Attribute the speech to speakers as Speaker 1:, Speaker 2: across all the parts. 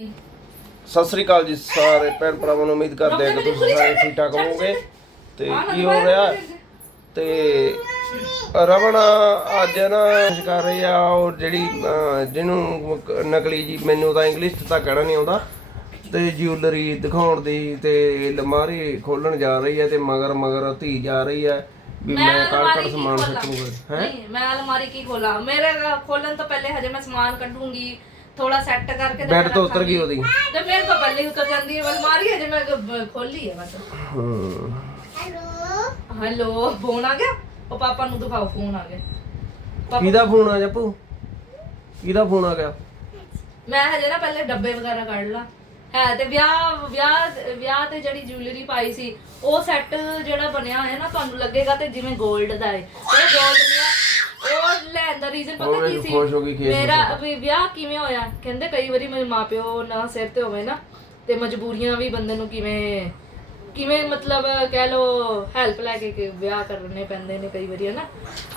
Speaker 1: ਸਤਿ ਸ੍ਰੀ ਅਕਾਲ ਜੀ ਸਾਰੇ ਭੈਣ ਭਰਾਵਾਂ ਨੂੰ ਉਮੀਦ ਕਰਦੇ ਹਾਂ ਕਿ ਤੁਸੀਂ ਸਾਰੇ ਠੀਕ ਠਾਕ ਹੋਵੋਗੇ। ਤੇ ਕੀ ਹੋ ਰਿਹਾ? ਤੇ ਰਵਣ ਅੱਜ ਨਾ ਕਰ ਰਹੀ ਆ ਉਹ ਜਿਹੜੀ ਅਹ, ਜਿਹਨੂੰ ਨਕਲੀ ਜੀ ਮੈਨੂੰ ਤਾਂ ਇੰਗਲਿਸ਼ 'ਚ ਤਾਂ ਕਹਿਣਾ ਨਹੀਂ ਆਉਂਦਾ। ਤੇ ਜਿਊਲਰੀ ਦਿਖਾਉਣ ਦੀ ਤੇ ਲਮਾਰੀ ਖੋਲਣ ਜਾ ਰਹੀ ਹੈ ਤੇ ਮਗਰ ਮਗਰ ਧੀ ਜਾ ਰਹੀ ਹੈ ਵੀ ਮੈਂ ਕੜ ਕੜ ਸਮਾਨ
Speaker 2: ਖੋਲਾਂ?
Speaker 1: ਸਿੱਟੂਗਾ ਹੈ?
Speaker 2: ਨਹੀਂ ਮੈਂ ਅਲਮਾਰੀ ਕੀ ਖੋਲਾਂ? ਮੇਰੇ ਖੋਲਣ ਤੋਂ ਪਹਿਲੇ ਹਜੇ ਮੈਂ ਸਮਾਨ ਕੱਢੂੰਗੀ। ਥੋੜਾ ਸੈੱਟ ਕਰਕੇ ਤੇ
Speaker 1: ਬੈੱਡ
Speaker 2: ਫਿਰ
Speaker 1: ਤੋਂ ਉਤਰ ਗਈ। ਉਹਦੀ।
Speaker 2: ਤੇ ਮੇਰੇ ਤੋਂ ਪਹਿਲੇ ਹੀ ਉਤਰ ਜਾਂਦੀ ਹੈ ਅਲਮਾਰੀ ਹਜੇ ਮੈਂ ਖੋਲੀ ਹੈ ਬਸ।
Speaker 1: ਹੂੰ
Speaker 2: ਹੈਲੋ ਫੋਨ ਆ ਗਿਆ? ਉਹ ਪਾਪਾ ਨੂੰ ਦਿਖਾਓ ਫੋਨ ਆ ਗਿਆ। ਪਾਪਾ
Speaker 1: ਕਿਹਦਾ ਫੋਨ ਆ ਜੱਪੂ? ਕਿਹਦਾ ਫੋਨ ਆ ਗਿਆ?
Speaker 2: ਮੈਂ ਹਜੇ ਨਾ ਪਹਿਲੇ ਡੱਬੇ ਵਗੈਰਾ ਕੱਢ ਲਾਂ। ਹੈ ਤੇ ਵਿਆਹ ਵਿਆਹ ਵਿਆਹ ਤੇ ਜਿਹੜੀ ਜੁਐਲਰੀ ਪਾਈ ਸੀ ਉਹ ਸੈੱਟ ਜਿਹੜਾ ਬਣਿਆ ਹੋਇਆ ਨਾ ਤੁਹਾਨੂੰ ਲੱਗੇਗਾ ਤੇ ਜਿਵੇਂ 골ਡ ਦਾ ਹੈ ਇਹ 골ਡ ਨਹੀਂ ਆ ਉਹ ਲੈਣ ਦਾ ਰੀਜ਼ਨ
Speaker 1: ਉਹ
Speaker 2: ਪਤਾ ਕੀ
Speaker 1: ਮੈਨੂੰ
Speaker 2: ਸੀ?
Speaker 1: ਖੁਸ਼ ਹੋ ਗਈ ਖੇਸ
Speaker 2: ਮੇਰਾ ਵੀ ਵਿਆਹ ਕਿਵੇਂ ਹੋਇਆ? ਕਹਿੰਦੇ ਕਈ ਵਾਰੀ ਮੇਰੇ ਮਾਪਿਓ ਨਾ ਸਿਰ ਤੇ ਹੋਵੇ ਨਾ ਤੇ ਮਜਬੂਰੀਆਂ ਵੀ ਬੰਦੇ ਨੂੰ ਕਿਵੇਂ ਕਿਵੇਂ ਮਤਲਬ ਕਹਿ ਲੋ ਹੈਲਪ ਲੈ ਕੇ ਕਿ ਵਿਆਹ ਕਰਨੇ ਪੈਂਦੇ ਨੇ ਕਈ ਵਾਰੀ ਹਨਾ?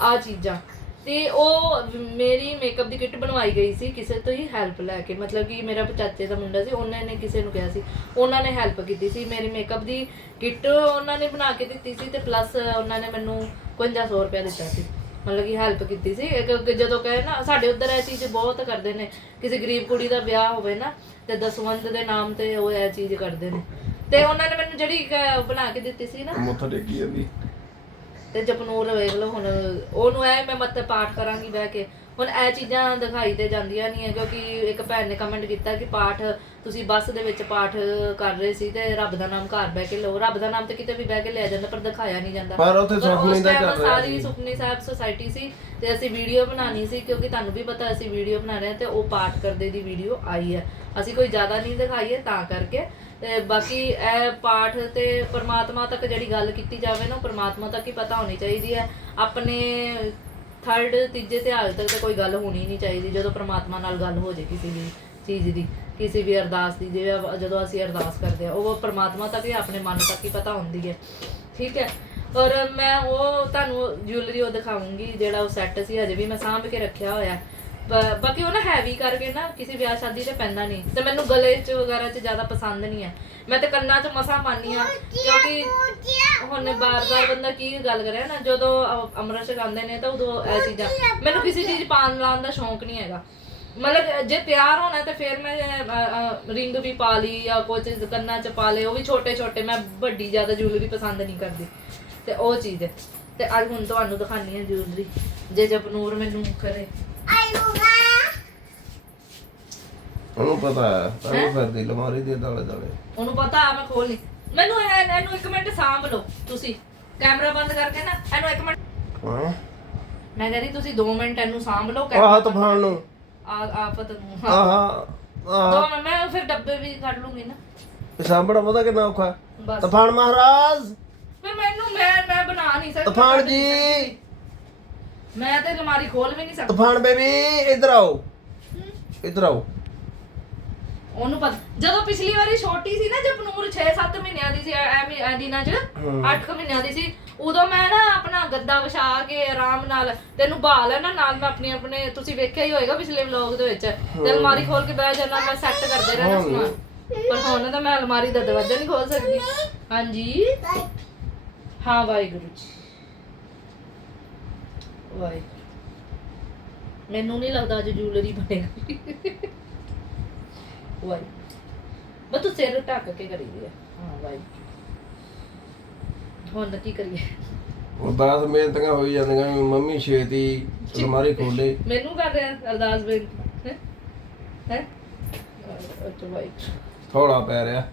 Speaker 2: ਆ ਚੀਜ਼ਾਂ। ਤੇ ਉਹ ਮੇਰੀ ਮੇਕਅਪ ਦੀ ਕਿੱਟ ਬਣਵਾਈ ਗਈ ਸੀ ਕਿਸੇ ਤੋਂ ਹੀ ਹੈਲਪ ਲੈ ਕੇ। ਮਤਲਬ ਕਿ ਮੇਰਾ ਚਾਚੇ ਦਾ ਮੁੰਡਾ ਸੀ ਉਹਨਾਂ ਨੇ ਕਿਸੇ ਨੂੰ ਕਿਹਾ ਸੀ। ਉਹਨਾਂ ਨੇ ਹੈਲਪ ਕੀਤੀ ਸੀ। ਮੇਰੀ ਮੇਕਅਪ ਦੀ ਕਿੱਟ ਉਹਨਾਂ ਨੇ ਬਣਾ ਕੇ ਦਿੱਤੀ ਸੀ ਤੇ ਪਲੱਸ ਉਹਨਾਂ ਨੇ ਮੈਨੂੰ 5500 ਰੁਪਏ ਦਿੱਤਾ ਸੀ। ਮਤਲਬ ਕਿ ਹੈਲਪ ਕੀਤੀ ਸੀ। ਇੱਕ ਜਦੋਂ ਕਹੇ ਨਾ ਸਾਡੇ ਉੱਧਰ ਇਹ ਚੀਜ਼ ਬਹੁਤ ਕਰਦੇ ਨੇ। ਕਿਸੇ ਗਰੀਬ ਕੁੜੀ ਦਾ ਵਿਆਹ ਹੋਵੇ ਨਾ ਤੇ ਦਸਵੰਧ ਦੇ ਨਾਮ ਤੇ ਉਹ ਇਹ ਚੀਜ਼ ਕਰਦੇ ਨੇ। ਤੇ ਉਹਨਾਂ ਨੇ ਮੈਨੂੰ ਜਿਹੜੀ ਇੱਕ ਬਣਾ ਕੇ ਦਿੱਤੀ ਸੀ ਨਾ
Speaker 1: ਮੱਥਾ ਟੇਕੀ ਜਾਂਦੀ।
Speaker 2: ਤੇ ਜਪਨੂਰ ਵੇਖ ਲਓ ਹੁਣ ਉਹਨੂੰ ਐ ਮੈਂ ਮੱਤੇ ਪਾਠ ਕਰਾਂਗੀ ਬਹਿ ਕੇ। ਹੁਣ ਇਹ ਚੀਜ਼ਾਂ ਦਿਖਾਈ ਤੇ ਜਾਂਦੀਆਂ ਨਹੀਂ ਹੈ ਕਿਉਂਕਿ ਇੱਕ ਭੈਣ ਨੇ ਕਮੈਂਟ ਕੀਤਾ ਕਿ ਪਾਠ ਤੁਸੀਂ ਬੱਸ ਦੇ ਵਿੱਚ ਪਾਠ ਕਰ ਰਹੇ ਸੀ ਤੇ ਰੱਬ ਦਾ ਨਾਮ ਘਰ ਬਹਿ ਕੇ ਲਓ। ਰੱਬ ਦਾ ਨਾਮ ਤੇ ਕਿਤੇ ਵੀ ਬਹਿ ਕੇ ਲਿਆ ਜਾਂਦਾ ਪਰ ਦਿਖਾਇਆ ਨਹੀਂ ਜਾਂਦਾ।
Speaker 1: ਪਰ ਉੱਥੇ
Speaker 2: ਉਸ
Speaker 1: ਦਾ ਰਿਹਾ
Speaker 2: ਸਾਰੀ ਸੁਖਨੀ ਸਾਹਿਬ ਸੁਸਾਇਟੀ ਸੀ ਤੇ ਅਸੀਂ ਵੀਡੀਓ ਬਣਾਣੀ ਸੀ ਕਿਉਂਕਿ ਤੁਹਾਨੂੰ ਵੀ ਪਤਾ ਅਸੀਂ ਵੀਡੀਓ ਬਣਾ ਰਹੇ ਹਾਂ ਤੇ ਉਹ ਪਾਠ ਕਰਦੇ ਦੀ ਵੀਡੀਓ ਆਈ ਹੈ। ਅਸੀਂ ਕੋਈ ਜ਼ਿਆਦਾ ਨਹੀਂ ਦਿਖਾਈ ਹੈ ਤਾਂ ਕਰਕੇ। ਤੇ ਬਾਕੀ ਇਹ ਪਾਠ ਤੇ ਪ੍ਰਮਾਤਮਾ ਤੱਕ ਜਿਹੜੀ ਗੱਲ ਕੀਤੀ ਜਾਵੇ ਨਾ ਪ੍ਰਮਾਤਮਾ ਤੱਕ ਹੀ ਪਤਾ ਹੋਣੀ ਚਾਹੀਦੀ ਹੈ। ਆਪਣੇ ਥਰਡ ਤੀਜੇ ਤੇ ਹਾਲ ਤੱਕ ਤਾਂ ਕੋਈ ਗੱਲ ਹੋਣੀ ਨਹੀਂ ਚਾਹੀਦੀ, ਜਦੋਂ ਪ੍ਰਮਾਤਮਾ ਨਾਲ ਗੱਲ ਹੋ ਜੇ ਕਿਸੇ ਵੀ ਚੀਜ਼ ਦੀ, ਕਿਸੇ ਵੀ ਅਰਦਾਸ ਦੀ, ਜਿਵੇਂ ਜਦੋਂ ਅਸੀਂ ਅਰਦਾਸ ਕਰਦੇ ਆ ਉਹ ਪ੍ਰਮਾਤਮਾ ਤੱਕ ਹੀ ਆਪਣੇ ਮਨ ਤੱਕ ਹੀ ਪਤਾ ਹੁੰਦੀ ਹੈ। ਠੀਕ ਹੈ? ਔਰ ਮੈਂ ਉਹ ਤੁਹਾਨੂੰ ਜੁਐਲਰੀ ਉਹ ਦਿਖਾਉਂਗੀ ਜਿਹੜਾ ਉਹ ਸੈੱਟ ਸੀ, ਹਜੇ ਵੀ ਮੈਂ ਸਾਂਭ ਕੇ ਰੱਖਿਆ ਹੋਇਆ। ਬ- ਬਾਕੀ ਉਹ ਨਾ ਹੈਵੀ ਕਰਕੇ ਨਾ ਕਿਸੇ ਵਿਆਹ ਸ਼ਾਦੀ ਤੇ ਪੈਂਦਾ ਨਹੀਂ ਤੇ ਮੈਨੂੰ ਗਲੇ 'ਚ ਵਗੈਰਾ 'ਚ ਜ਼ਿਆਦਾ ਪਸੰਦ ਨਹੀਂ ਹੈ ਮੈਂ ਤੇ ਕੰਨਾਂ 'ਚ ਮਸਾਂ ਪਾਉਂਦੀ ਆ ਕਿਉਂਕਿ ਹੁਣ ਬਾਰ-ਬਾਰ ਬੰਦਾ ਕੀ ਗੱਲ ਕਰੇ ਨਾ, ਜਦੋਂ ਅ- ਅੰਮ੍ਰਿਤ ਛਕਾਉਂਦੇ ਨੇ ਤਾਂ ਉਦੋਂ ਇਹ ਚੀਜ਼ਾਂ। ਮੈਨੂੰ ਕਿਸੇ ਚੀਜ਼ ਪਾਉਣ ਲਾਉਣ ਦਾ ਸ਼ੌਂਕ ਨਹੀਂ ਹੈਗਾ। ਮਤਲਬ ਜੇ ਤਿਆਰ ਹੋਣਾ ਤਾਂ ਫਿਰ ਮੈਂ ਰਿੰਗ ਵੀ ਪਾ ਲਈ ਜਾਂ ਕੁਝ ਕੰਨਾਂ 'ਚ ਪਾ ਲਏ, ਉਹ ਵੀ ਛੋਟੇ-ਛੋਟੇ, ਮੈਂ ਵੱਡੀ ਜ਼ਿਆਦਾ ਜੁਐਲਰੀ ਪਸੰਦ ਨਹੀਂ ਕਰਦੀ। ਤੇ ਉਹ ਚੀਜ਼ ਹੈ। ਤੇ ਅੱਜ ਹੁਣ ਤੁਹਾਨੂੰ ਦਿਖਾਣੀ ਹੈ ਜੁਐਲਰੀ ਜੇ ਜਪਨੂਰ ਮੈਨੂੰ ਕਰੇ
Speaker 1: ਉਹਨੂੰ ਪਤਾ ਹੈ ਤਾਂ ਉਹ ਫਿਰਦੀ ਲਮਾਰੀ ਦੇ ਦਾਲੇ ਦਾਲੇ।
Speaker 2: ਉਹਨੂੰ ਪਤਾ ਆ ਮੈਂ ਖੋਲ ਲਈ। ਮੈਨੂੰ ਇਹ- ਇਹਨੂੰ ਇੱਕ ਮਿੰਟ ਸਾਂਭ ਲਓ ਤੁਸੀਂ। ਕੈਮਰਾ ਬੰਦ ਕਰਕੇ ਨਾ ਇਹਨੂੰ ਇੱਕ ਮਿੰਟ।
Speaker 1: ਹਾਂ।
Speaker 2: ਮੈਂ ਕਹਿੰਦੀ ਤੁਸੀਂ 2 ਮਿੰਟ ਇਹਨੂੰ ਸਾਂਭ ਲਓ
Speaker 1: ਆਹ ਤੂਫਾਨ ਨੂੰ।
Speaker 2: ਆ ਆਫਤ ਨੂੰ।
Speaker 1: ਆਹ ਆਹ
Speaker 2: ਦੋ ਮਿੰਟ ਮੈਂ ਫਿਰ ਡੱਬੇ ਵੀ ਕੱਢ ਲੂੰਗੀ ਨਾ।
Speaker 1: ਸਾਂਭਣਾ ਪਤਾ ਕਿੰਨਾ ਔਖਾ
Speaker 2: ਬਸ।
Speaker 1: ਤੂਫਾਨ ਮਹਾਰਾਜ।
Speaker 2: ਫਿਰ ਮੈਨੂੰ ਮੈਂ ਮੈਂ ਬਣਾ ਨਹੀਂ ਸਕਦੀ
Speaker 1: ਤੂਫਾਨ ਜੀ।
Speaker 2: ਮੈਂ ਤੇ ਅਲਮਾਰੀ ਖੋਲ ਵੀ ਨਹੀਂ ਸਕਦੀ।
Speaker 1: ਤੂਫਾਨ ਬੇਬੀ ਇੱਧਰ ਆਓ। ਇੱਧਰ ਆਓ।
Speaker 2: ਉਹਨੂੰ ਪਤਾ ਜਦੋਂ ਪਿਛਲੀ ਵਾਰੀ ਛੋਟੀ ਸੀ ਨਾ ਜਪਨੂਰ 6-7 ਮਹੀਨਿਆਂ ਦੀ ਸੀ ਐਵੇਂ ਐ ਦਿਨਾਂ 'ਚ 8 ਮਹੀਨਿਆਂ ਦੀ ਸੀ ਉਦੋਂ ਮੈਂ ਨਾ ਆਪਣਾ ਗੱਦਾ ਵਿਛਾ ਕੇ ਆਰਾਮ ਨਾਲ ਤੈਨੂੰ ਬਾ ਲੈਣਾ ਨਾਲ ਮੈਂ ਆਪਣੀ ਆਪਣੇ ਤੁਸੀਂ ਵੇਖਿਆ ਹੀ ਹੋਏਗਾ ਪਿਛਲੇ ਵਲੌਗ ਦੇ ਵਿੱਚ। ਤੇ ਅਲਮਾਰੀ ਖੋਲ ਕੇ ਬਹਿ ਜਾਣਾ ਮੈਂ ਸੈੱਟ ਕਰਦੇ ਰਹਿਣਾ
Speaker 1: ਹੁਣ
Speaker 2: ਸਮਾਨ। ਪਰ ਹੁਣ ਤਾਂ ਮੈਂ ਅਲਮਾਰੀ ਦਾ ਦਰਵਾਜ਼ਾ ਨਹੀਂ ਖੋਲ ਸਕਦੀ। ਹਾਂਜੀ। ਹਾਂ ਵਾਹਿਗੁਰੂ ਜੀ। ਵਾਹਿਗੁਰੂ। ਮੈਨੂੰ ਨਹੀਂ ਲੱਗਦਾ ਅੱਜ ਜੂਲਰੀ ਬਣੇਗੀ। ਵਾਈ। ਬਸ ਤੂੰ ਸਿਰ ਢੱਕ ਕੇ ਕਰੀਦੀ ਹੈ ਹਾਂ ਵਾਈ। ਹੁਣ ਕੀ ਕਰੀਏ?
Speaker 1: ਉਹ ਦਸ ਮਿਹਨਤਾਂ ਹੋਈ ਜਾਂਦੀਆਂ ਵੀ ਮੰਮੀ ਛੇਤੀ ਅਲਮਾਰੀ ਖੋਲੇ
Speaker 2: ਮੈਨੂੰ ਕਰ ਰਿਹਾ ਅਰਦਾਸ ਬੇਨਤੀ ਹੈ? ਹੈ?
Speaker 1: ਥੋੜਾ ਪੈ ਰਿਹਾ।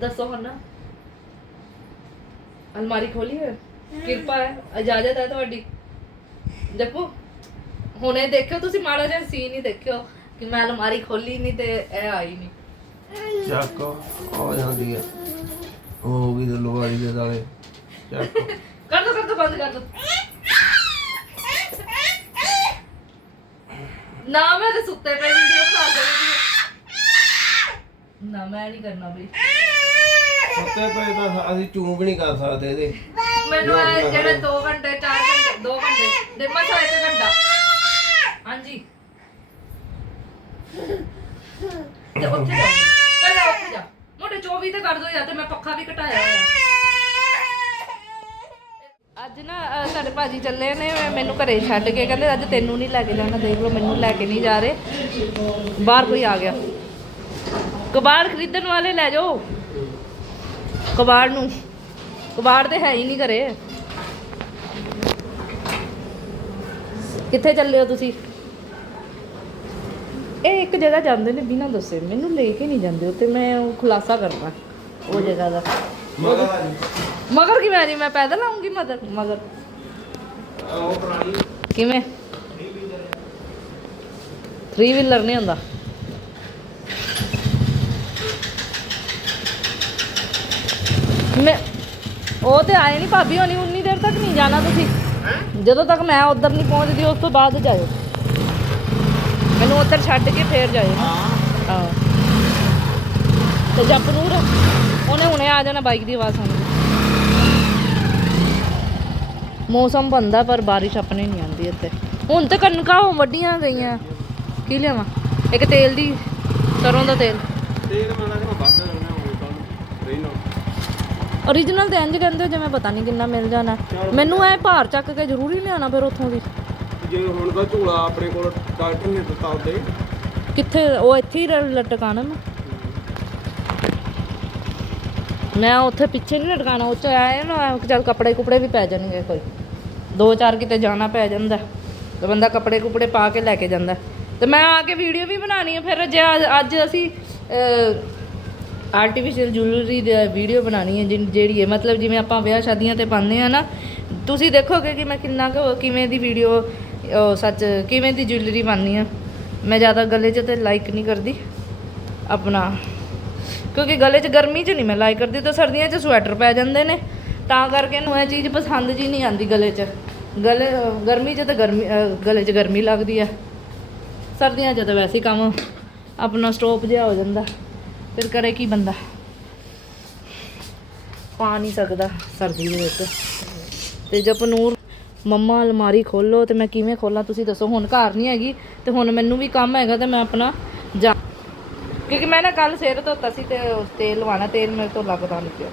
Speaker 2: ਦੱਸੋ ਹੁਣ ਨਾ ਅਲਮਾਰੀ ਖੋਲੀ ਹੈ ਕਿਰਪਾ ਹੈ ਇਜਾਜ਼ਤ ਹੈ ਤੁਹਾਡੀ। ਦੇਖੋ ਹੁਣੇ ਦੇਖਿਓ ਤੁਸੀਂ ਮਾੜਾ ਜਿਹਾ ਸੀਨ ਹੀ ਦੇਖਿਓ। ਕਿ ਮੈਂ ਅਲਮਾਰੀ ਖੋਲੀ ਨਹੀਂ ਤੇ ਇਹ ਆਈ ਨਹੀਂ
Speaker 1: ਚੱਕ ਆ ਜਾਂਦੀ ਹੈ ਉਹ ਹੋ ਗਈ ਤੇ ਲਵਾਰੀ ਦੇ ਦਾਲੇ ਚੱਕ।
Speaker 2: ਕਰ ਦੋ ਕਰ ਦੋ ਬੰਦ ਕਰ ਦੋ। ਨਾ ਮੈਂ ਤੇ ਸੁੱਤੇ ਪਏ ਵੀਡੀਓ ਬਣਾ ਹਾਂ। ਨਾ ਮੈਂ ਨਹੀਂ ਕਰਨਾ ਬਈ।
Speaker 1: ਸੁੱਤੇ ਪਏ ਤਾਂ ਅਸੀਂ ਚੂੰ ਵੀ ਨਹੀਂ ਕਰ ਸਕਦੇ ਇਹਦੇ।
Speaker 2: ਮੈਨੂੰ ਇਹ ਜਿਹੜੇ 2 ਘੰਟੇ 4 ਘੰਟੇ 2 ਘੰਟੇ ਡਿਮਾ ਸਾ 1 ਘੰਟਾ। ਹਾਂਜੀ। ਤੇ ਉੱਥੇ ਜਾ। ਪਹਿਲਾਂ ਉੱਥੇ ਜਾ। ਮੋਟੇ 24 ਤੇ ਕਰ ਦੋ ਜਾਂ ਤੇ ਮੈਂ ਪੱਖਾ ਵੀ ਘਟਾਇਆ ਆ ਅੱਜ ਨਾ ਅ, ਸਾਡੇ ਭਾਜੀ ਚੱਲੇ ਨੇ ਮੈਂ- ਮੈਨੂੰ ਘਰੇ ਛੱਡ ਕੇ ਕਹਿੰਦੇ ਅੱਜ ਤੈਨੂੰ ਨਹੀਂ ਲੈ ਕੇ ਜਾਣਾ ਦੇਖ ਲਓ ਮੈਨੂੰ ਲੈ ਕੇ ਨਹੀਂ ਜਾ ਰਹੇ। ਬਾਹਰ ਕੋਈ ਆ ਗਿਆ। ਕਬਾੜ ਖਰੀਦਣ ਵਾਲੇ ਲੈ ਜਾਓ। ਕਬਾੜ ਨੂੰ। ਕਬਾੜ ਤੇ ਹੈ ਹੀ ਨਹੀਂ ਘਰੇ। ਕਿੱਥੇ ਚੱਲੇ ਹੋ ਤੁਸੀਂ? ਇਹ ਇੱਕ ਜਗ੍ਹਾ ਜਾਂਦੇ ਨੇ ਬਿਨਾਂ ਦੱਸੇ। ਮੈਨੂੰ ਲੈ ਕੇ ਨਹੀਂ ਜਾਂਦੇ ਉੱਤੇ ਮੈਂ ਉਹ ਖੁਲਾਸਾ ਕਰਨਾ ਉਹ ਜਗ੍ਹਾ ਦਾ। ਮਗਰ? ਕਿਵੇਂ ਆ ਮੈਂ ਪੈਦਲ ਆਉਂਗੀ ਮਗਰ। ਮਗਰ
Speaker 1: ਉਹ ਪੁਰਾਣੀ।
Speaker 2: ਕਿਵੇਂ? 3 ਵੀਲਰ ਨਹੀਂ ਹੁੰਦਾ। ਮੈਂ ਉਹ ਤੇ ਆਏ ਨਹੀਂ ਭਾਬੀ ਹੋਣੀ ਉਨੀ ਦੇਰ ਤੱਕ ਨਹੀਂ ਜਾਣਾ ਤੁਸੀਂ। ਜਦੋਂ ਤੱਕ ਮੈਂ ਉਧਰ ਨਹੀਂ ਪਹੁੰਚਦੀ ਉਸ ਤੋਂ ਬਾਅਦ ਜਾਇਓ। ਮੈਨੂੰ ਉੱਧਰ ਛੱਡ ਕੇ ਫੇਰ ਜਾਇਓ ਹਾਂ। ਤੇ ਜਪਨੂਰ ਉਹਨੇ ਹੁਣੇ ਆ ਜਾਣਾ ਬਾਈਕ ਦੀ ਆਵਾਜ਼ ਸੁਣ ਮੌਸਮ ਬੰਦਾ ਪਰ ਬਾਰਿਸ਼ ਆਪਣੇ ਨਹੀਂ ਆਉਂਦੀ ਇੱਥੇ। ਹੁਣ ਤੇ ਕਣਕਾਂ ਉਹ ਵੱਡੀਆਂ ਗਈਆਂ। ਕੀ ਲਿਆਵਾਂ? ਇੱਕ ਤੇਲ ਦੀ ਸਰੋਂ ਦਾ ਤੇਲ।
Speaker 1: ਤੇਲ ਮਾਣਾ ਕਿ ਵੱਧ ਲੈਣਾ ਹੋਵੇ ਕੱਲ ਰਹਿਣਾ
Speaker 2: ਓਰੀਜਨਲ ਤੇ ਇੰਜ ਕਹਿੰਦੇ ਜਿਵੇਂ ਪਤਾ ਨਹੀਂ ਕਿੰਨਾ ਮਿਲ ਜਾਣਾ। ਮੈਨੂੰ ਐ ਭਾਰ ਚੱਕ ਕੇ ਜ਼ਰੂਰੀ ਲਿਆਉਣਾ ਫਿਰ ਉੱਥੋਂ ਦੀ।
Speaker 1: ਜੇ ਹੁਣ ਦਾ ਝੋਲਾ ਆਪਣੇ ਕੋਲ ਡਾਕਟਰ ਨੇ ਦਿੱਤਾ ਉਹਦੇ।
Speaker 2: ਕਿੱਥੇ? ਉਹ ਇੱਥੇ ਹੀ ਰ- ਲਟਕਾਣਾ ਮੈਂ ਮੈਂ ਉੱਥੇ ਪਿੱਛੇ ਨਹੀਂ ਲਟਕਾਣਾ ਉੱਚ ਆਏ ਨਾ, ਚੱਲ ਕੱਪੜੇ ਕੁਪੜੇ ਵੀ ਪੈ ਜਾਣਗੇ ਕੋਈ। ਦੋ ਚਾਰ ਕਿਤੇ ਜਾਣਾ ਪੈ ਜਾਂਦਾ। ਤੇ ਬੰਦਾ ਕੱਪੜੇ ਕੁਪੜੇ ਪਾ ਕੇ ਲੈ ਕੇ ਜਾਂਦਾ। ਤੇ ਮੈਂ ਆ ਕੇ ਵੀਡੀਓ ਵੀ ਬਣਾਣੀ ਹੈ ਫਿਰ ਜੇ ਅੱਜ- ਅੱਜ ਅਸੀਂ ਆਰਟੀਫੀਸ਼ੀਅਲ ਜੁਐਲਰੀ ਦੀ ਵੀਡੀਓ ਬਣਾਣੀ ਹੈ ਜਿਨ- ਜਿਹੜੀ ਹੈ ਮਤਲਬ ਜਿਵੇਂ ਆਪਾਂ ਵਿਆਹ ਸ਼ਾਦੀਆਂ ਤੇ ਪਾਉਂਦੇ ਆ ਨਾ, ਤੁਸੀਂ ਦੇਖੋਗੇ ਕਿ ਮੈਂ ਕਿੰਨਾ ਕੁ ਕਿਵੇਂ ਦੀ ਵੀਡੀਓ ਉਹ ਸੱਚ ਕਿਵੇਂ ਦੀ ਜੁਐਲਰੀ ਪਾਉਂਦੀ ਆ ਮੈਂ ਜ਼ਿਆਦਾ ਗਲੇ 'ਚ ਤੇ ਲਾਈਕ ਨਹੀਂ ਕਰਦੀ। ਆਪਣਾ, ਕਿਉਂਕਿ ਗਲੇ 'ਚ ਗਰਮੀ 'ਚ ਨਹੀਂ ਮੈਂ ਲਾਈਕ ਕਰਦੀ, ਤਾਂ ਸਰਦੀਆਂ 'ਚ ਸਵੈਟਰ ਪੈ ਜਾਂਦੇ ਨੇ। ਤਾਂ ਕਰਕੇ ਇਹਨੂੰ ਇਹ ਚੀਜ਼ ਪਸੰਦ ਜੀ ਨਹੀਂ ਆਉਂਦੀ ਗਲੇ 'ਚ। ਗਲੇ, ਗਰਮੀ 'ਚ ਤਾਂ ਗਰਮੀ ਗਲੇ 'ਚ ਗਰਮੀ ਲੱਗਦੀ ਆ। ਸਰਦੀਆਂ 'ਚ ਤਾਂ ਵੈਸੇ ਹੀ ਕੰਮ ਆਪਣਾ ਸਟੋਪ ਜਿਹਾ ਹੋ ਜਾਂਦਾ। ਫਿਰ ਕਰੇ ਕੀ ਬੰਦਾ? ਪਾ ਨਹੀਂ ਸਕਦਾ ਸਰਦੀ ਦੇ ਵਿੱਚ। ਤੇ ਜਪਨੂਰ ਮੰਮਾ, ਅਲਮਾਰੀ ਖੋਲੋ ਤੇ ਮੈਂ ਕਿਵੇਂ ਖੋਲਾਂ? ਤੁਸੀਂ ਦੱਸੋ, ਹੁਣ ਘਰ ਨਹੀਂ ਹੈਗੀ ਤੇ ਹੁਣ ਮੈਨੂੰ ਵੀ ਕੰਮ ਹੈਗਾ ਤੇ ਮੈਂ ਆਪਣਾ ਜਾ ਕਿਉਂਕਿ ਮੈਂ ਨਾ ਕੱਲ ਸਿਰ ਧੋਤਾ ਸੀ ਤੇ ਉਸ ਤੇਲ ਲਵਾਣਾ ਤੇਲ ਮੇਰੇ ਤੋਂ ਲੱਗਦਾ ਨਹੀਂ ਪਿਆ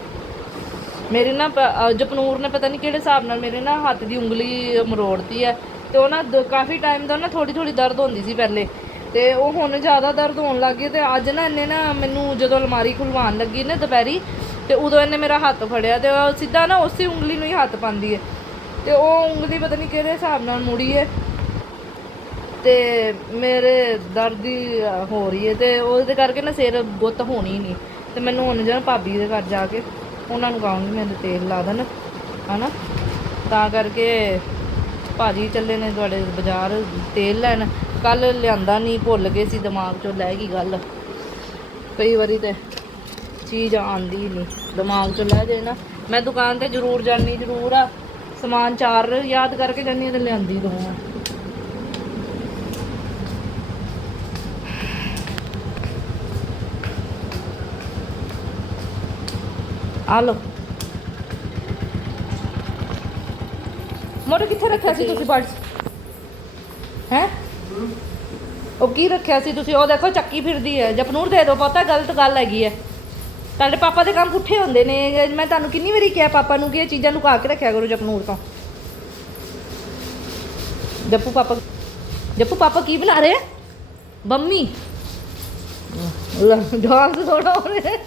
Speaker 2: ਮੇਰੀ ਨਾ ਪ- ਜਪਨੂਰ ਨੇ ਪਤਾ ਨਹੀਂ ਕਿਹੜੇ ਹਿਸਾਬ ਨਾਲ ਮੇਰੇ ਨਾ ਹੱਥ ਦੀ ਉਂਗਲੀ ਮਰੋੜਤੀ ਹੈ ਤੇ ਉਹ ਨਾ ਦ- ਕਾਫੀ ਟਾਈਮ ਦਾ ਨਾ ਥੋੜੀ ਥੋੜੀ ਦਰਦ ਹੁੰਦੀ ਸੀ ਪਹਿਲੇ ਤੇ ਉਹ ਹੁਣ ਜ਼ਿਆਦਾ ਦਰਦ ਹੋਣ ਲੱਗ ਗਈ ਤੇ ਅੱਜ ਨਾ ਇਹਨੇ ਨਾ ਮੈਨੂੰ ਜਦੋਂ ਅਲਮਾਰੀ ਖੁਲਵਾਉਣ ਲੱਗੀ ਨਾ ਦੁਪਹਿਰੀ ਤੇ ਉਦੋਂ ਇਹਨੇ ਮੇਰਾ ਹੱਥ ਫੜਿਆ ਤੇ ਸਿੱਧਾ ਨਾ ਉਸੇ ਉਂਗਲੀ ਨੂੰ ਹੀ ਹੱਥ ਪਾਉਂਦੀ ਹੈ। ਤੇ ਉਹ ਉਂਗਲੀ ਪਤਾ ਨਹੀਂ ਕਿਹੜੇ ਹਿਸਾਬ ਨਾਲ ਮੁੜੀ ਹੈ। ਤੇ ਮੇਰੇ ਦਰਦ ਹੀ ਹੋ ਰਹੀ ਹੈ ਤੇ ਉਹਦੇ ਕਰਕੇ ਨਾ ਸਿਰ ਗੁੱਤ ਹੋਣੀ ਨਹੀਂ ਤੇ ਮੈਨੂੰ ਹੁਣ ਜਦੋਂ ਭਾਬੀ ਦੇ ਘਰ ਜਾ ਕੇ ਉਹਨਾਂ ਨੂੰ ਕਹਾਂਗੀ ਮੈਨੂੰ ਤੇਲ ਲਾ ਦੇਣ, ਹਨਾ? ਤਾਂ ਕਰਕੇ ਭਾਜੀ ਚੱਲੇ ਨੇ ਤੁਹਾਡੇ ਬਾਜ਼ਾਰ ਤੇਲ ਲੈਣ। ਕੱਲ ਲਿਆਂਦਾ ਨਹੀਂ ਭੁੱਲ ਗਏ ਸੀ, ਦਿਮਾਗ ਚੋਂ ਲੈ ਗਈ ਗੱਲ। ਕਈ ਵਾਰੀ ਤੇ ਚੀਜ਼ ਆਂਦੀ ਨਹੀਂ ਦਿਮਾਗ ਚੋਂ ਲੈ ਜੇ ਨਾ। ਮੈਂ ਦੁਕਾਨ ਤੇ ਜ਼ਰੂਰ ਜਾਣੀ ਜ਼ਰੂਰ ਆ। ਸਮਾਨ ਚਾਰ ਯਾਦ ਕਰਕੇ ਜਾਂਦੀ ਆ ਤੇ ਲਿਆਂਦੀ ਦੋ। ਆ ਲੋ ਮੋਟਰ ਕਿੱਥੇ ਰੱਖਿਆ ਸੀ ਤੁਸੀਂ ਬਰਡਸ ਹੈ? ਉਹ ਕੀ ਰੱਖਿਆ ਸੀ ਤੁਸੀਂ? ਉਹ ਦੇਖੋ ਚੱਕੀ ਫਿਰਦੀ ਹੈ। ਜਪਨੂਰ ਦੇ ਦਿਓ ਪਤਾ ਗਲਤ ਗੱਲ ਹੈਗੀ ਹੈ। ਤੁਹਾਡੇ ਪਾਪਾ ਦੇ ਕੰਮ ਪੁੱਠੇ ਹੁੰਦੇ ਨੇ। ਮੈਂ ਤੁਹਾਨੂੰ ਕਿੰਨੀ ਵਾਰੀ ਕਿਹਾ ਪਾਪਾ ਨੂੰ ਕਿ ਇਹ ਚੀਜ਼ਾਂ ਲੁਕਾ ਕੇ ਰੱਖਿਆ ਕਰੋ ਜਪਨੂਰ ਤੋਂ। ਜੱਪੂ ਪਾਪਾ ਜੱਪੂ ਪਾਪਾ ਕੀ ਬਣਾ ਰਹੇ? ਬੰਮੀ। ਲੈ ਡਾਂਸ ਥੋੜਾ ਹੋ ਰਿਹਾ।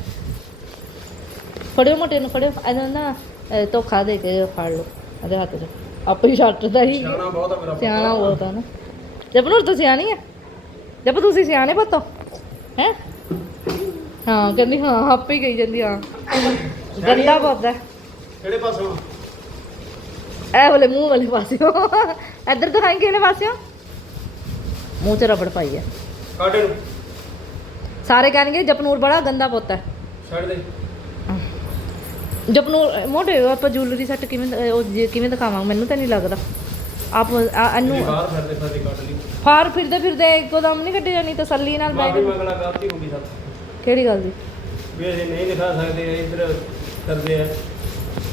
Speaker 2: ਫੜਿਓ ਮੋਟੇ ਨੂੰ ਫੜਿਓ। ਇਹਨਾਂ ਨਾ ਧੋਖਾ ਦੇ ਕੇ ਫੜ ਲਓ। ਇਹਦੇ ਹੱਥ 'ਚ। ਆਪੇ ਛੱਟ ਦਾ ਹੀ।
Speaker 1: ਸਿਆਣਾ ਬਹੁਤ ਆ ਮੇਰਾ
Speaker 2: ਸਿਆਣਾ ਬਹੁਤ ਆ ਨਾ। ਜਪਨੂਰ ਤੂੰ ਸਿਆਣੀ ਆ? ਜਪ ਤੁਸੀਂ ਸਿਆਣੇ ਪੁੱਤੋ ਹੈ? ਹਾਂ ਕਹਿੰਦੀ ਹਾਂ ਆਪੇ ਹੀ ਕਹੀ ਜਾਂਦੀ ਹਾਂ। ਗੰਦਾ ਬਹੁਤ ਹੈ।
Speaker 1: ਕਿਹੜੇ ਪਾਸੋਂ?
Speaker 2: ਇਹ ਵਾਲੇ ਮੂੰਹ ਵਾਲੇ ਪਾਸਿਓ। ਇੱਧਰ ਦਿਖਾਈ ਕਿਹੜੇ ਪਾਸਿਓ? ਮੂੰਹ 'ਚ ਰਬੜ ਪਾਈ ਹੈ।
Speaker 1: ਕਾਡੇ ਨੂੰ
Speaker 2: ਸਾਰੇ ਕਹਿਣਗੇ ਜਪਨੂਰ ਬੜਾ ਗੰਦਾ ਪੁੱਤ ਹੈ।
Speaker 1: ਛੱਡ ਦੇ।
Speaker 2: ਜਪਨੂਰ ਮੋਟੇ ਆਪਾਂ ਜੁਐਲਰੀ ਸੈੱਟ ਕਿਵੇਂ ਉਹ ਜੇ ਕਿਵੇਂ ਦਿਖਾਵਾਂ ਮੈਨੂੰ ਤਾਂ ਨਹੀਂ ਲੱਗਦਾ। ਆਪ ਇਹਨੂੰ
Speaker 1: ਬਾਹਰ ਫਿਰਦੇ ਫਿਰਦੇ ਕੱਢ ਲਈ।
Speaker 2: ਫਾਰ ਫਿਰਦੇ ਫਿਰਦੇ ਇੱਕੋ ਦਮ ਨਹੀਂ ਕੱਢੀ ਜਾਣੀ ਤਸੱਲੀ ਨਾਲ ਬਹਿ
Speaker 1: ਮਾਫੀ ਮੰਗਣਾ ਗਲਤੀ ਹੋ ਗਈ ਸਭ
Speaker 2: ਕਿਹੜੀ ਗੱਲ ਦੀ?
Speaker 1: ਵੀ ਅਸੀਂ ਨਹੀਂ ਦਿਖਾ ਸਕਦੇ ਇੱਧਰ ਕਰਦੇ ਆ।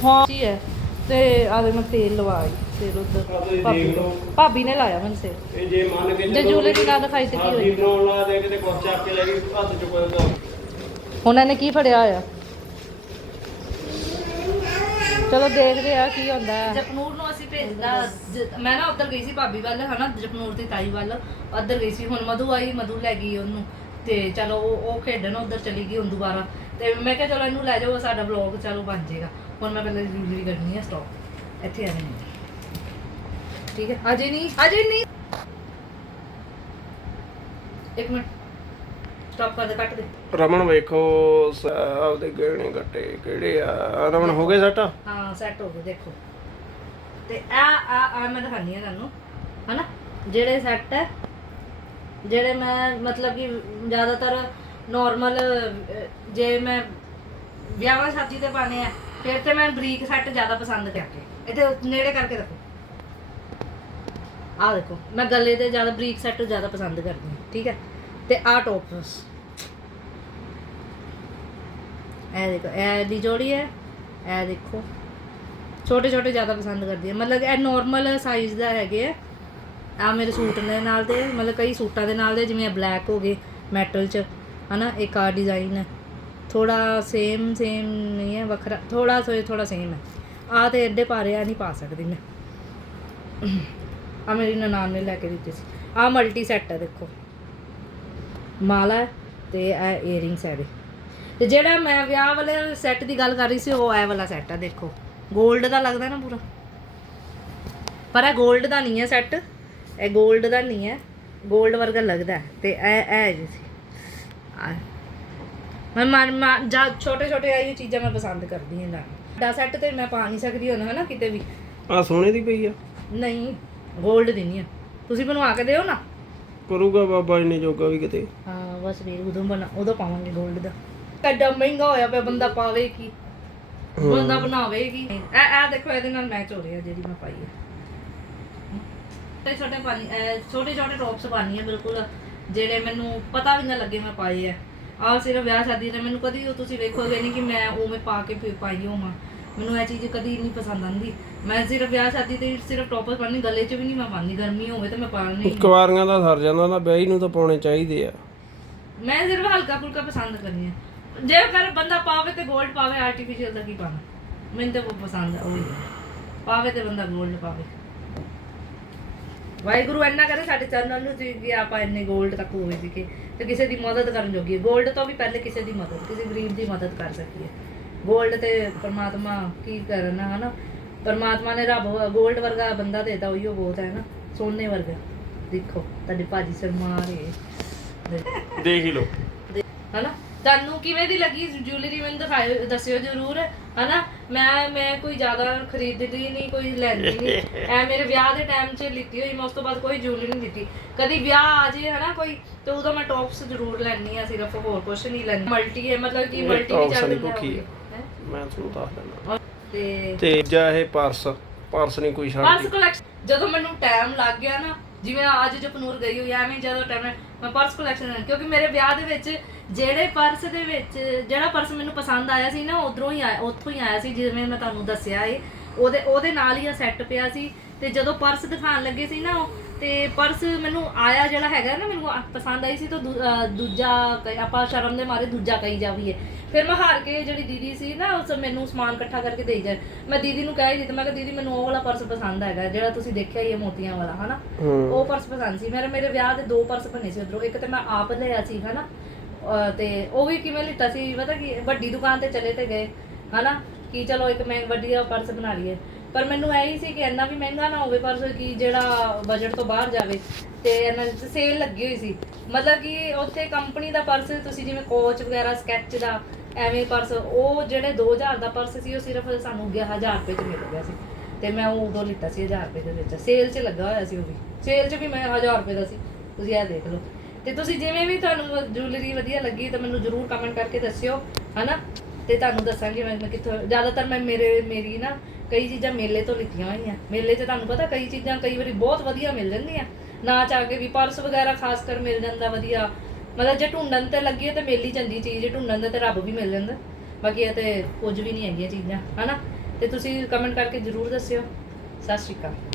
Speaker 2: ਹਾਂ ਜੀ ਹੈ। ਤੇ ਆਵੇ ਮੈਂ ਤੇਲ ਲਵਾਈ ਸਿਰ
Speaker 3: ਆਹ ਤੁਸੀਂ
Speaker 2: ਉੱਧਰ
Speaker 3: ਦੇਖ
Speaker 2: ਭਾਬੀ
Speaker 3: ਲਓ।
Speaker 2: ਭਾਬੀ ਨੇ ਲਾਇਆ ਮੈਨੂੰ ਸਿਰ
Speaker 3: ਇਹ ਜੇ ਮੰਨ ਕੇ
Speaker 2: ਜੇ ਜੂਲੇ ਦੀ ਨਾ ਦਿਖਾਈ ਤੇ ਕੀ
Speaker 3: ਸਬਜ਼ੀ
Speaker 2: ਹੋਈ
Speaker 3: ਬਣਾਉਣ ਲਾ ਦੇ ਕਿਤੇ ਕੁਛ ਚੱਕ ਕੇ ਲੈ ਗਈ ਹੱਥ ਚ ਕੋਈ ਦਾ
Speaker 2: ਉਹਨਾਂ ਨੇ ਕੀ ਫੜਿਆ ਹੋਇਆ ਚਲੋ ਦੇਖਦੇ ਆ ਕੀ ਹੁੰਦਾ ਹੈ ਜਪਨੂਰ ਨੂੰ ਅਸੀਂ ਭੇਜਦਾ ਜ- ਮੈਂ ਨਾ ਉੱਧਰ ਗਈ ਸੀ ਭਾਬੀ ਵੱਲ ਹਨਾ ਜਪਨੂਰ ਦੀ ਤਾਈ ਵੱਲ। ਉੱਧਰ ਗਈ ਸੀ ਹੁਣ ਮਧੂ ਆਈ ਮਧੂ ਲੈ ਗਈ ਉਹਨੂੰ। ਤੇ ਚਲੋ ਉਹ ਉਹ ਖੇਡਣ ਉੱਧਰ ਚਲੀ ਗਈ ਹੁਣ ਦੁਬਾਰਾ। ਤੇ ਮੈਂ ਕਿਹਾ ਚਲੋ ਇਹਨੂੰ ਲੈ ਜਾਓ ਸਾਡਾ ਵਲੌਗ ਚਲੋ ਬਣ ਜਾਏਗਾ। ਹੁਣ ਮੈਂ ਪਹਿਲੇ ਡਿਲੀਵਰੀ ਕਰਨੀ ਹੈ ਸਟਾਪ ਇੱਥੇ ਆ ਜਾਣੀ ਠੀਕ ਹੈ? ਅਜੇ ਨਹੀਂ ਅਜੇ ਨਹੀਂ। ਇੱਕ ਮਿੰਟ। ਸਟਾਪ ਕਰ ਦੇ ਕੱਟ ਦੇ।
Speaker 1: ਰਮਨ ਵੇਖੋ ਸ- ਆਪਦੇ ਗਹਿਣੇ ਗੱਟੇ ਕਿਹੜੇ ਆ? ਰਮਨ ਹੋ ਗਏ ਸੱਟ
Speaker 2: ਹਾਂ ਸੈੱਟ ਹੋ ਗਏ ਦੇਖੋ। ਤੇ ਆ ਆ ਆ ਮੈਂ ਦਿਖਾਨੀ ਆ ਤੁਹਾਨੂੰ। ਹਨਾ? ਜਿਹੜੇ ਸੈੱਟ ਹੈ ਜਿਹੜੇ ਮੈਂ, ਮਤਲਬ ਕਿ ਜ਼ਿਆਦਾਤਰ ਨਾਰਮਲ ਜੇ ਮੈਂ ਵਿਆਹਾਂ ਸ਼ਾਦੀ ਤੇ ਪਾਣੇ ਆ ਫਿਰ ਤੇ ਮੈਂ ਬਰੀਕ ਸੈੱਟ ਜ਼ਿਆਦਾ ਪਸੰਦ ਕਰਕੇ ਇੱਥੇ ਨੇੜੇ ਕਰਕੇ ਰੱਖੋ। ਆ ਦੇਖੋ, ਮੈਂ ਗਲੇ ਦੇ ਜ਼ਿਆਦਾ ਬਰੀਕ ਸੈੱਟ ਜ਼ਿਆਦਾ ਪਸੰਦ ਕਰਦੀ ਹਾਂ, ਠੀਕ ਹੈ? ਤੇ ਆ ਟੋਪਸ ਇਹ ਦੇਖੋ, ਇਹ ਦੀ ਜੋੜੀ ਹੈ, ਇਹ ਦੇਖੋ। ਛੋਟੇ ਛੋਟੇ ਜ਼ਿਆਦਾ ਪਸੰਦ ਕਰਦੀ ਹੈ। ਮਤਲਬ ਇਹ ਨਾਰਮਲ ਸਾਈਜ਼ ਦਾ ਹੈਗੇ ਆ। ਆ ਮੇਰੇ ਸੂਟ ਦੇ ਨਾਲ ਦੇ, ਮਤਲਬ ਕਈ ਸੂਟਾਂ ਦੇ ਨਾਲ ਦੇ, ਜਿਵੇਂ ਬਲੈਕ ਹੋ ਗਏ ਮੈਟਲ ਚ, ਹਨਾ, ਇੱਕ ਆ ਡਿਜ਼ਾਈਨ ਹੈ। ਥੋੜਾ ਸੇਮ ਸੇਮ ਨਹੀਂ ਹੈ, ਵੱਖਰਾ ਥੋੜਾ ਸੋ ਥੋੜਾ ਸੇਮ ਹੈ। ਆ ਤੇ ਐਡੇ ਭਾਰੇ ਆ, ਨਹੀਂ ਪਾ ਸਕਦੀ ਮੈਂ। ਆ ਮੇਰੀ ਨਨਾਣ ਨੇ ਲੈ ਕੇ ਦਿੱਤੀ ਸੀ। ਆ ਮਲਟੀ ਸੈੱਟ ਹੈ, ਦੇਖੋ। ਮਾਲਾ ਹੈ ਤੇ ਇਹ ਈਅਰਿੰਗਸ ਹੈ ਇਹਦੇ। ਤੇ ਜਿਹੜਾ ਮੈਂ ਵਿਆਹ ਵਾਲੇ ਸੈੱਟ ਦੀ ਗੱਲ ਕਰ ਰਹੀ ਸੀ, ਉਹ ਇਹ ਵਾਲਾ ਸੈੱਟ ਆ ਦੇਖੋ। 골ਡ ਦਾ ਲੱਗਦਾ ਨਾ ਪੂਰਾ। ਪਰ ਇਹ 골ਡ ਦਾ ਨਹੀਂ ਹੈ ਸੈੱਟ ਇਹ 골ਡ ਦਾ ਨਹੀਂ ਹੈ 골ਡ ਵਰਗਾ ਲੱਗਦਾ ਤੇ ਇਹ ਇਹ ਜੀ ਮੈਂ ਮਨ ਮਨ ਜਾ ਛੋਟੇ ਛੋਟੇ ਆਈ ਚੀਜ਼ਾਂ ਮੈਂ ਪਸੰਦ ਕਰਦੀ ਹਾਂ ਨਾ ਦਾ ਸੈੱਟ ਤੇ ਮੈਂ ਪਾ ਨਹੀਂ ਸਕਦੀ ਹੁਣ ਹਨਾ ਕਿਤੇ ਵੀ।
Speaker 1: ਆ ਸੋਨੇ ਦੀ ਪਈ ਆ।
Speaker 2: ਨਹੀਂ 골ਡ ਦੀ ਨਹੀਂ ਆ। ਤੁਸੀਂ ਬਣਵਾ ਕੇ ਦਿਓ ਨਾ।
Speaker 1: ਕਰੂਗਾ ਬਾਬਾ ਇਹਨੇ ਜੋਗਾ ਵੀ ਕਿਤੇ।
Speaker 2: ਹਾਂ ਬਸ ਵੀਰ ਉਦੋਂ ਬਣਾ ਉਦੋਂ ਪਾਵਾਂਗੇ 골ਡ ਦਾ। ਕੱਡਾ ਮਹਿੰਗਾ ਹੋਇਆ ਪਿਆ ਬੰਦਾ ਪਾਵੇ ਕੀ? ਬੰਦਾ ਬਣਾਵੇ ਕੀ? ਇਹ ਇਹ ਦੇਖੋ ਇਹਦੇ ਨਾਲ ਮੈਚ ਹੋ ਰਿਹਾ ਜਿਹੜੀ ਮੈਂ ਪਾਈ ਹੈ ਛੋਟੇ ਛੋਟੇ ਪਾਣੀ ਛੋਟੇ ਛੋਟੇ ਟੌਪਸ ਪਾਣੀ ਹੈ ਬਿਲਕੁਲ। ਜਿਹੜੇ ਮੈਨੂੰ ਪਤਾ ਵੀ ਨਾ ਲੱਗੇ ਮੈਂ ਪਾਏ ਆ। ਆ ਸਿਰਫ ਵਿਆਹ ਸ਼ਾਦੀ ਤੇ ਮੈਨੂੰ ਕਦੀ ਤੁਸੀਂ ਵੇਖੋਗੇ ਨਹੀਂ ਕਿ ਮੈਂ ਉਵੇਂ ਪਾ ਕੇ ਫਿਰ ਪਾਈ ਹੋਵਾਂ। ਮੈਨੂੰ ਇਹ ਚੀਜ਼ ਕਦੀ ਨਹੀਂ ਪਸੰਦ ਆਂਦੀ ਮੈਂ ਸਿਰਫ ਵਿਆਹ ਸ਼ਾਦੀ ਤੇ ਸਿਰਫ ਟੌਪਸ ਪਾਣੀ ਗਲੇ 'ਚ ਵੀ ਨਹੀਂ ਮੈਂ ਪਾਉਂਦੀ ਗਰਮੀ ਹੋਵੇ ਤਾਂ ਮੈਂ ਪਾਣੀ ਨਹੀਂ
Speaker 1: ਕੁਵਾਰੀਆਂ ਦਾ ਸਰ ਜਾਂਦਾ ਨਾ ਵਿਆਹੀ ਨੂੰ ਤਾਂ ਪਾਉਣੇ ਚਾਹੀਦੇ ਆ।
Speaker 2: ਮੈਂ ਸਿਰਫ ਹਲਕਾ ਫੁਲਕਾ ਪਸੰਦ ਕਰਨੀ ਹੈ। ਜੇ ਕਰ ਬੰਦਾ ਪਾਵੇ ਤੇ 골ਡ ਪਾਵੇ ਆਰਟੀਫੀਸ਼ੀਅਲ ਦਾ ਕੀ ਪਾਣਾ? ਮੈਨੂੰ ਤਾਂ ਉਹ ਪਸੰਦ ਆ ਉਹੀ। ਪਾਵੇ ਤੇ ਬੰਦਾ 골ਡ ਪਾਵੇ। ਵਾਹਿਗੁਰੂ ਇੰਨਾ ਕਰੇ ਸਾਡੇ ਚਰਨਾਂ ਨੂੰ ਜੀ ਕਿ ਆਪਾਂ ਇੰਨੇ 골ਡ ਤੱਕ ਹੋਵੇ ਜੀ ਕਿ ਤੇ ਕਿਸੇ ਦੀ ਮਦਦ ਕਰਨ ਜੋਗੀ ਹੈ। 골ਡ ਤੋਂ ਵੀ ਪਹਿਲੇ ਕਿਸੇ ਦੀ ਮਦਦ ਕਿਸੇ ਗਰੀਬ ਦੀ ਮਦਦ ਕਰ ਸਕੀਏ। ਗੋਲਡ ਤੇ ਪਰਮਾਤਮਾ ਕੀ ਕਰਨਾ ਨਾ ਪਰਮਾਤਮਾ ਨੇ ਰੱਬ ਗੋਲਡ ਵਰਗਾ ਬੰਦਾ ਦੇਤਾ ਉਹੀਓ ਬਹੁਤ ਹੈ ਨਾ। ਸੋਨੇ ਵਰਗਾ। ਦੇਖੋ ਤੁਹਾਡੇ ਭਾਜੀ ਸ਼ਰਮਾ ਦੇਖ
Speaker 1: ਹੀ
Speaker 2: ਲੋ ਹਨਾ? ਤੁਹਾਨੂੰ ਕਿਵੇਂ ਦੀ ਲੱਗੀ ਜੁਐਲਰੀ ਮੈਨੂੰ ਦਿਖਾਇਓ ਦੱਸਿਓ ਜਰੂਰ ਹਨਾ? ਮੈਂ ਮੈਂ ਕੋਈ ਜ਼ਿਆਦਾ ਖਰੀਦਦੀ ਨਹੀਂ ਕੋਈ ਲੈਂਦੀ ਨਹੀਂ। ਐ ਮੇਰੇ ਵਿਆਹ ਦੇ ਟਾਈਮ 'ਚ ਲਿੱਤੀ ਹੋਈ ਮੈਂ ਉਸ ਤੋਂ ਬਾਅਦ ਕੋਈ ਜੁਐਲਰੀ ਨਹੀਂ ਲਿੱਤੀ ਕਦੀ ਵਿਆਹ ਆ ਜੇ ਹਨਾ ਕੋਈ ਤੇ ਉਦੋਂ ਮੈਂ ਟੌਪਸ ਜ਼ਰੂਰ ਲੈਣੀ ਆ ਸਿਰਫ ਹੋਰ ਕੁਝ ਨਹੀਂ ਲੈਣੀ ਮਲਟੀ ਹੈ ਮਤਲਬ ਕਿ ਮਲਟੀ ਵੀ ਚੱਲ
Speaker 1: ਹੈ। ਮੈਂ ਤੁਹਾਨੂੰ ਦੱਸ ਦਿੰਦਾ।
Speaker 2: ਤੇ
Speaker 1: ਤੇ ਜਾ ਇਹ ਪਰਸ ਪਰਸ ਨਹੀਂ ਕੋਈ
Speaker 2: ਪਰਸ
Speaker 1: ਛੱਡਦੀ
Speaker 2: ਕਲੈਕਸ਼ਨ ਜਦੋਂ ਮੈਨੂੰ ਟਾਈਮ ਲੱਗ ਗਿਆ ਨਾ ਜਿਵੇਂ ਅੱਜ ਜਪਨੂਰ ਗਈ ਹੋਈ ਐਵੇਂ ਜਦੋਂ ਟਾਈਮ ਮੈਂ ਪਰਸ ਕਲੈਕਸ਼ਨ ਕਿਉਂਕਿ ਮੇਰੇ ਵਿਆਹ ਦੇ ਵਿੱਚ ਜਿਹੜੇ ਪਰਸ ਦੇ ਵਿੱਚ ਜਿਹੜਾ ਪਰਸ ਮੈਨੂੰ ਪਸੰਦ ਆਇਆ ਸੀ ਨਾ ਉਧਰੋਂ ਹੀ ਆਇਆ ਉੱਥੋਂ ਹੀ ਆਇਆ ਸੀ ਜਿਵੇਂ ਮੈਂ ਤੁਹਾਨੂੰ ਦੱਸਿਆ ਏ। ਉਹਦੇ ਉਹਦੇ ਨਾਲ ਹੀ ਆ ਸੈੱਟ ਪਿਆ ਸੀ ਤੇ ਜਦੋਂ ਪਰਸ ਦਿਖਾਣ ਲੱਗੇ ਸੀ ਨਾ ਉਹ ਤੇ ਪਰਸ ਮੈਨੂੰ ਆਇਆ ਜਿਹੜਾ ਹੈਗਾ ਨਾ ਮੈਨੂੰ ਪਸੰਦ ਆਈ ਸੀ ਤਾਂ ਦੂਜਾ ਆਪਾਂ ਸ਼ਰਮ ਦੇ ਮਾਰੇ ਦੂਜਾ ਕਹੀ ਜਾਵੀਏ। ਫਿਰ ਮੈਂ ਹਾਰ ਕੇ ਜਿਹੜੀ ਦੀਦੀ ਸੀ ਨਾ ਉਸ ਮੈਨੂੰ ਸਮਾਨ ਇਕੱਠਾ ਕਰਕੇ ਦੇਈ ਜਾ ਮੈਂ ਦੀਦੀ ਨੂੰ ਕਹਿ ਦਿੱਤਾ ਮੈਂ ਕਿਹਾ ਦੀਦੀ ਮੈਨੂੰ ਉਹ ਵਾਲਾ ਪਰਸ ਪਸੰਦ ਹੈਗਾ ਜਿਹੜਾ ਤੁਸੀਂ ਦੇਖਿਆ ਹੀ ਹੈ ਮੋਤੀਆਂ ਵਾਲਾ ਹਨਾ? ਉਹ ਪਰਸ ਪਸੰਦ ਸੀ। ਮੇਰੇ ਮੇਰੇ ਵਿਆਹ ਦੇ ਦੋ ਪਰਸ ਬਣੇ ਸੀ ਉਧਰੋਂ। ਇੱਕ ਤੇ ਮੈਂ ਆਪ ਲਿਆ ਸੀ ਹਨਾ ਅਹ, ਤੇ ਉਹ ਵੀ ਕਿਵੇਂ ਲਿੱਤਾ ਸੀ, ਪਤਾ ਕੀ, ਵੱਡੀ ਦੁਕਾਨ ਤੇ ਚਲੇ ਤੇ ਗਏ, ਹਨਾ? ਕਿ ਚਲੋ ਇੱਕ ਮੈਂ ਵਧੀਆ ਪਰਸ ਬਣਾ ਲਈਏ। ਪਰ ਮੈਨੂੰ ਇਹ ਹੀ ਸੀ ਕਿ ਇੰਨਾ ਵੀ ਮਹਿੰਗਾ ਨਾ ਹੋਵੇ ਪਰਸ, ਕਿ ਜਿਹੜਾ ਬਜਟ ਤੋਂ ਬਾਹਰ ਜਾਵੇ, ਤੇ ਇਹਨਾਂ ਦੀ ਸੇਲ ਲੱਗੀ ਹੋਈ ਸੀ। ਮਤਲਬ ਕਿ ਉੱਥੇ ਕੰਪਨੀ ਦਾ ਪਰਸ, ਤੁਸੀਂ ਜਿਵੇਂ ਕੋਚ ਵਗੈਰਾ ਸਕੈਚ ਦਾ, ਐਵੇਂ ਪਰਸ, ਉਹ ਜਿਹੜੇ 2000 ਦਾ ਪਰਸ ਸੀ, ਉਹ ਸਿਰਫ ਸਾਨੂੰ 1000 ਰੁਪਏ ਚ ਮਿਲ ਗਿਆ ਸੀ। ਤੇ ਮੈਂ ਉਹ ਉਦੋਂ ਲਿੱਤਾ ਸੀ 1000 ਰੁਪਏ ਦੇ ਵਿੱਚ। ਸੇਲ 'ਚ ਲੱਗਾ ਹੋਇਆ ਸੀ ਉਹ ਵੀ। ਸੇਲ 'ਚ ਵੀ ਮੈਂ 1000 ਰੁਪਏ ਦਾ ਸੀ। ਤੁਸੀਂ ਇਹ ਦੇਖ ਲਓ। ਤੇ ਤੁਸੀਂ ਜਿਵੇਂ ਵੀ ਤੁਹਾਨੂੰ ਜੁਐਲਰੀ ਵਧੀਆ ਲੱਗੀ ਤਾਂ ਮੈਨੂੰ ਜਰੂਰ ਕਮੈਂਟ ਕਰਕੇ ਦੱਸਿਓ, ਹਨਾ? ਤੇ ਤੁਹਾਨੂੰ ਦੱਸਾਂਗੀ ਮੈਂ ਕਿੱਥੋਂ ਜ਼ਿਆਦਾਤਰ ਮੈਂ ਮੇਰੇ, ਮੇਰੀ ਨਾ ਕਈ ਚੀਜ਼ਾਂ ਮੇਲੇ ਤੋਂ ਲਿੱਤੀਆਂ ਹੋਈਆਂ। ਮੇਲੇ 'ਚ ਤੁਹਾਨੂੰ ਪਤਾ ਕਈ ਚੀਜ਼ਾਂ ਕਈ ਵਾਰੀ ਬਹੁਤ ਵਧੀਆ ਮਿਲ ਜਾਂਦੀਆਂ। ਨਾ ਚਾਹ ਕੇ ਵੀ ਪਰਸ ਵਗੈਰਾ ਖਾਸ ਕਰ ਮਿਲ ਜਾਂਦਾ ਵਧੀਆ। ਮਤਲਬ ਜੇ ਢੂੰਡਣ ਤੇ ਲੱਗੀ ਤੇ ਮੇਲੀ ਚੰਗੀ ਚੀਜ਼ ਢੂੰਡਣ ਤੇ ਤੇ ਰੱਬ ਵੀ ਮਿਲ ਜਾਂਦਾ। ਬਾਕੀ ਇਹ ਤੇ ਕੁਝ ਵੀ ਨਹੀਂ ਹੈਗੀਆਂ ਚੀਜ਼ਾਂ, ਹਨਾ? ਤੇ ਤੁਸੀਂ ਕਮੈਂਟ ਕਰਕੇ ਜਰੂਰ ਦੱਸਿਓ। ਸਤਿ ਸ਼੍ਰੀ ਅਕਾਲ।